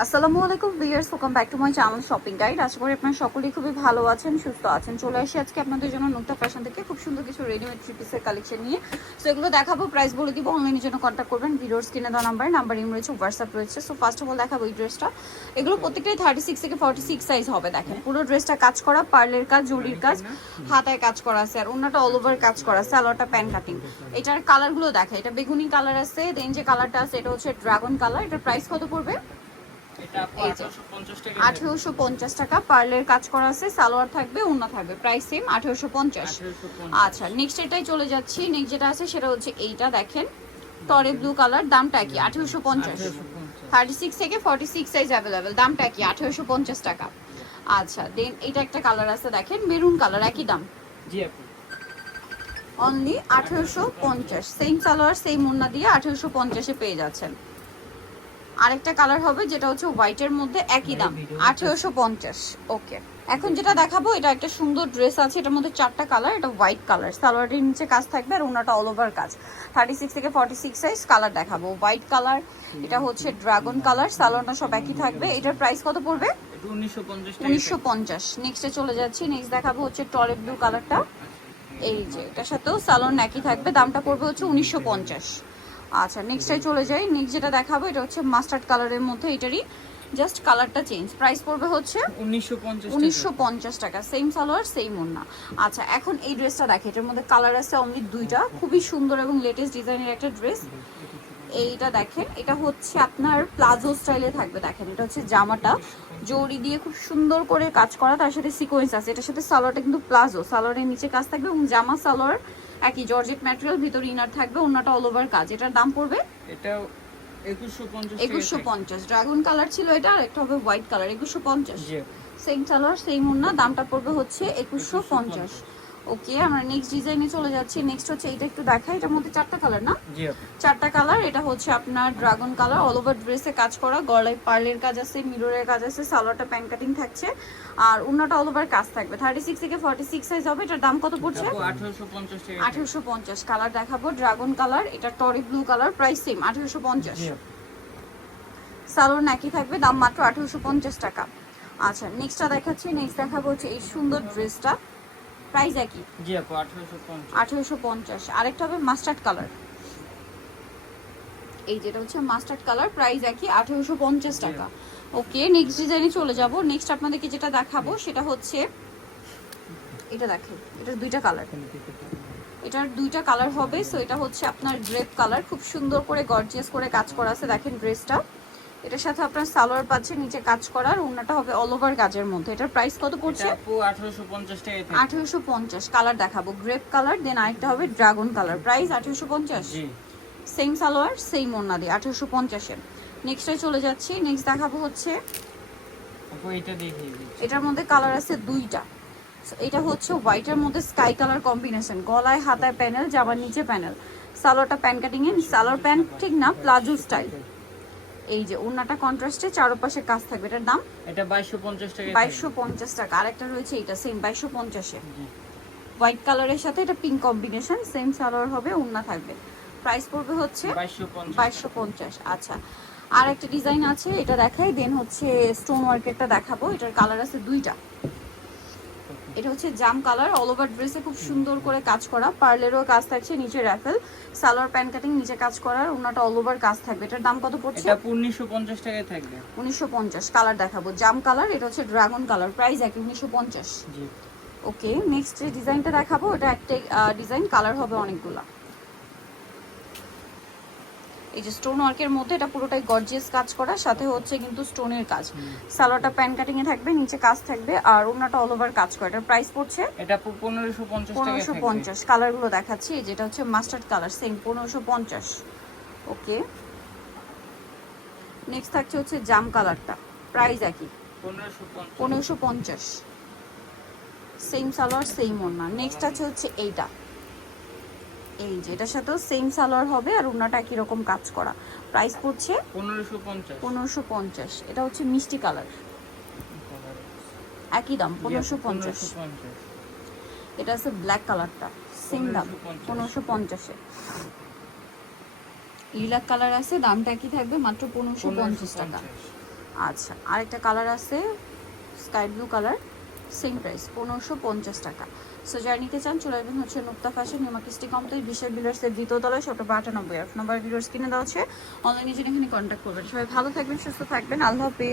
আসসালামু আলাইকুম viewers welcome back to my channel shopping guide আশা করি আপনারা সকলেই খুবই ভালো আছেন, সুস্থ আছেন। চলে আসি আজকে আপনাদের জন্য নোকটা ফ্যাশন থেকে খুব সুন্দর কিছু রেডিমেড থ্রি পিসের কালেকশন নিয়ে। সো এগুলো দেখাবো প্রাইস বলে দিব অনলাইনের জন্য কন্ট্যাক্ট করবেন। ভিডিওর স্ক্রিনে দেওয়া নাম্বার নাম্বার ইম রয়েছে হোয়াটসঅ্যাপ রয়েছে। সো ফার্স্ট অফ অল দেখাবো এই ড্রেসটা এগুলো প্রত্যেকটাই থার্টি সিক্স থেকে ফর্টি সিক্স সাইজ হবে, দেখেন। পুরো ড্রেসটা কাজ করা পার্লের কাজ জরির কাজ, হাতায় কাজ করা আছে। আর অন্যটা অল ওভার কাজ করা স্যালোয়ারটা প্যান কাটিং এটার কালারগুলো দেখে এটা বেগুনি কালার আছে দেন যে কালারটা আছে, এটা হচ্ছে ড্রাগন কালার এটার প্রাইস কত পড়বে? আঠেরোশো পঞ্চাশ টাকা পার্লের কাজ করা আছে সালোয়ার থাকবে অন্য থাকবে প্রাইস সেম আঠেরোশো পঞ্চাশ। 1850 আচ্ছা নেক্সট এটাই চলে যাচ্ছি। নেক্সট যেটা আছে সেটা হচ্ছে এইটা দেখেন। টরে ব্লু কালার দামটা কি? আঠেরোশো পঞ্চাশ। 1850 থার্টি সিক্স থেকে ফর্টি সিক্স সাইজ অ্যাভেলেবেল দামটা কি? আঠেরোশো পঞ্চাশ টাকা। আচ্ছা দেন এটা একটা কালার আছে দেখেন মেরুন কালার একই দাম। জি আপু। অনলি আঠেরোশো পঞ্চাশ। সেম সালোয়ার সেম ওন্না দিয়ে আঠেরোশো পঞ্চাশে পেয়ে যাচ্ছেন। আরেকটা কালার হবে যেটা হচ্ছে হোয়াইটের মধ্যে একই দাম আঠেরোশো পঞ্চাশ। ওকে এখন যেটা দেখাবো এটা একটা সুন্দর ড্রেস আছে এটার মধ্যে চারটা কালার এটা হোয়াইট কালার সালোয়ারের নিচে কাজ থাকবে আর ওনাটা অল ওভার কাজ। থার্টি সিক্স থেকে ফর্টি সিক্স সাইজ কালার দেখাবো। হোয়াইট কালার এটা হচ্ছে ড্রাগন কালার সালোয়ারটা সব একই থাকবে। এটার প্রাইস কত পড়বে? এটা 1950 উনিশশো পঞ্চাশ। নেক্সটে চলে যাচ্ছি। নেক্সট দেখাবো হচ্ছে টরে ব্লু কালারটা এই যে এটার সাথেও সালোন একই থাকবে। দামটা পড়বে হচ্ছে উনিশশো পঞ্চাশ। আচ্ছা নেক্সটে চলে যাই। নেক্সট যেটা দেখাবো এটা হচ্ছে মাস্টার্ড কালারের মধ্যে এটারই জাস্ট কালারটা চেঞ্জ প্রাইস পড়বে হচ্ছে 1950 উনিশশো পঞ্চাশ টাকা। সেম সালোয়ার সেম ওন্না আচ্ছা এখন এই ড্রেসটা দেখে এটার মধ্যে কালার আছে অনলি দুইটা। খুবই সুন্দর এবং লেটেস্ট ডিজাইনের একটা ড্রেস এইটা দেখেন এটা হচ্ছে আপনার প্লাজো স্টাইলে থাকবে দেখেন। এটা হচ্ছে জামাটা। জড়ি দিয়ে খুব সুন্দর করে কাজ করা তার সাথে সিকোয়েন্স আছে। এটার সাথে সালোয়ারটা কিন্তু প্লাজো। সালোয়ারের নিচে কাজ থাকবে এবং জামা সালোয়ার একই জর্জেট ম্যাটেরিয়াল ভিতরে ইনার থাকবে অন্যটা অল ওভার কাজ। এটার দাম পড়বে এটা 2150 একুশশো পঞ্চাশ। ড্রাগন কালার ছিল এটা আর একটা হবে হোয়াইট কালার একুশশো পঞ্চাশ। সেম সালোয়ার সেম ওনা দামটা পড়বে হচ্ছে একুশশো পঞ্চাশ। ওকে আমরা নেক্সট ডিজাইনে চলে যাচ্ছি। নেক্সট হচ্ছে এটা একটু দেখাই এটার মধ্যে চারটা কালার না? চারটা কালার এটা হচ্ছে আপনার ড্রাগন কালার অল ওভার ড্রেসে কাজ করা গলায় পার্লের কাজ আছে মিররের কাজ আছে সালোয়ারটা প্যান কাটিং থাকছে আর উন্নাটা অল ওভার কাজ থাকবে। থার্টি সিক্স থেকে ফর্টি সিক্স সাইজ হবে এটার দাম কত পড়ছে? আপু 1850 টাকা। আঠেরোশো পঞ্চাশ কালার দেখাবো ড্রাগন কালার এটা টরি ব্লু কালার প্রাইস সেম আঠেরোশো পঞ্চাশ। সালোয়ার একই থাকবে দাম মাত্র আঠেরোশো পঞ্চাশ টাকা। আচ্ছা নেক্সটটা দেখাচ্ছি নেক্সট দেখাবো হচ্ছে এই সুন্দর ড্রেসটা প্রাইস একই? জি আপু 1850 আঠেরোশো পঞ্চাশ। আরেকটা হবে মাস্টার্ড কালার। এই যেটা হচ্ছে মাস্টার্ড কালার প্রাইস একই আঠেরোশো পঞ্চাশ টাকা। ওকে নেক্সট ডিজাইনে চলে যাব। নেক্সট আপনাদেরকে যেটা দেখাবো সেটা হচ্ছে এটা দেখেন এটার দুইটা কালার। এটার দুইটা কালার হবে। সো এটা হচ্ছে আপনার গ্রেপ কালার খুব সুন্দর করে গর্জিয়াস করে কাজ করা আছে। দেখেন ড্রেসটা এটার সাথে আপনার সালোয়ার পাচ্ছে নিচে কাজ করার ওনাটা হবে অল ওভার কাজের মধ্যে। এটার প্রাইস কত পড়ছে? আপু 1850 টাকা থেকে আঠেরোশো পঞ্চাশ কালার দেখাবো। গ্রেপ কালার দেন আরেকটা হবে ড্রাগন কালার প্রাইস আঠেরোশো পঞ্চাশ? জি। সেম সালোয়ার সেম ওন্না দিয়ে আঠেরোশো পঞ্চাশের। নেক্সটে চলে যাচ্ছি। নেক্সট দেখাবো হচ্ছে আপু এটা দেখিয়ে দিচ্ছি এটার মধ্যে কালার আছে দুইটা। এটা হচ্ছে হোয়াইটের মধ্যে স্কাই কালার কম্বিনেশন গলায় হাতায় প্যানেল জামার নিচে প্যানেল সালোয়ারটা প্যান কাটিং এ সালোয়ার প্যান্ট ঠিক না প্লাজো স্টাইল এই যে ওন্নাটা কন্ট্রাস্টে চারপাশে কাজ থাকবে। এটার দাম? এটা 2250 টাকা বাইশশো পঞ্চাশ টাকা। আরেকটা রয়েছে এটা সেম বাইশশো পঞ্চাশে। হোয়াইট কালারের সাথে এটা পিঙ্ক কম্বিনেশন সেম সালোয়ার হবে ওন্না থাকবে। প্রাইস পড়বে হচ্ছে 2250 বাইশশো পঞ্চাশ আচ্ছা। আর একটা ডিজাইন আছে এটা দেখাই দেন হচ্ছে স্টোন ওয়ার্কেরটা দেখাবো। এটার কালার আছে দুইটা। এটা হচ্ছে জাম কালার অল ওভার ড্রেসে খুব সুন্দর করে কাজ করা। পার্লেরও কাজ থাকছে নিচে র্যাফেল সালোয়ার প্যান্ট কাটিং নিচে কাজ করার ওনাটা অল ওভার কাজ থাকবে। এটার দাম কত পড়ছে? এটা আপু 1950 টাকায় থাকবে। উনিশশো পঞ্চাশ কালার দেখাবো। জাম কালার এটা হচ্ছে ড্রাগন কালার প্রাইস একই উনিশশো পঞ্চাশ। জি। ওকে নেক্সট ডিজাইনটা দেখাবো এটা একটা ডিজাইন কালার হবে অনেকগুলা। এই যে স্টোন ওয়ার্কের মধ্যে এটা পুরোটাই গর্জিয়াস কাজ করা সাথে হচ্ছে কিন্তু স্টোনের কাজ। সালোয়ারটা প্যান কাটিং এ থাকবে নিচে কাজ থাকবে আর ওনাটা অল ওভার কাজ করে। এটার প্রাইস পড়ছে এটা আপু 1550 টাকা পনেরোশো থাকবে পঞ্চাশ কালারগুলো দেখাচ্ছি এই যেটা হচ্ছে মাস্টার্ড কালার সেম পনেরোশো পঞ্চাশ। ওকে নেক্সট থাকছে হচ্ছে জাম কালারটা প্রাইস একই। 1550 পনেরোশো পঞ্চাশ। সেম সালোয়ার সেম ওড়না। নেক্সট আছে হচ্ছে এইটা। এই যে এটার সাথেও সেম সালোয়ার হবে আর ওড়নাটা একই রকম কাজ করা। প্রাইস পড়ছে 1550 পনেরোশো পঞ্চাশ। এটা হচ্ছে মিষ্টি কালার একই দাম পনেরোশো পঞ্চাশ। এটা আছে ব্ল্যাক কালারটা সেম দাম পনেরোশো পঞ্চাশে। লিলাক কালার আছে দামটা একই থাকবে মাত্র পনেরোশো পঞ্চাশ টাকা। আচ্ছা আরেকটা কালার আছে sky blue colour same price পনেরোশো পঞ্চাশ টাকা। সো যারা নিতে চান, চলে আসবেন হচ্ছে নুক্তা ফ্যাশন নিউমার্কিস্টি কমপ্লেক্স বিশাল বিলার্সের দ্বিতীয় তলায় সবটা আটানব্বই। আট নম্বর ভিডিওস কিনে দেওয়া হচ্ছে। অনলাইনে জন্য এখানে কন্ট্যাক্ট করবেন। সবাই ভালো থাকবেন, সুস্থ থাকবেন। আল্লাহ হাফেজ।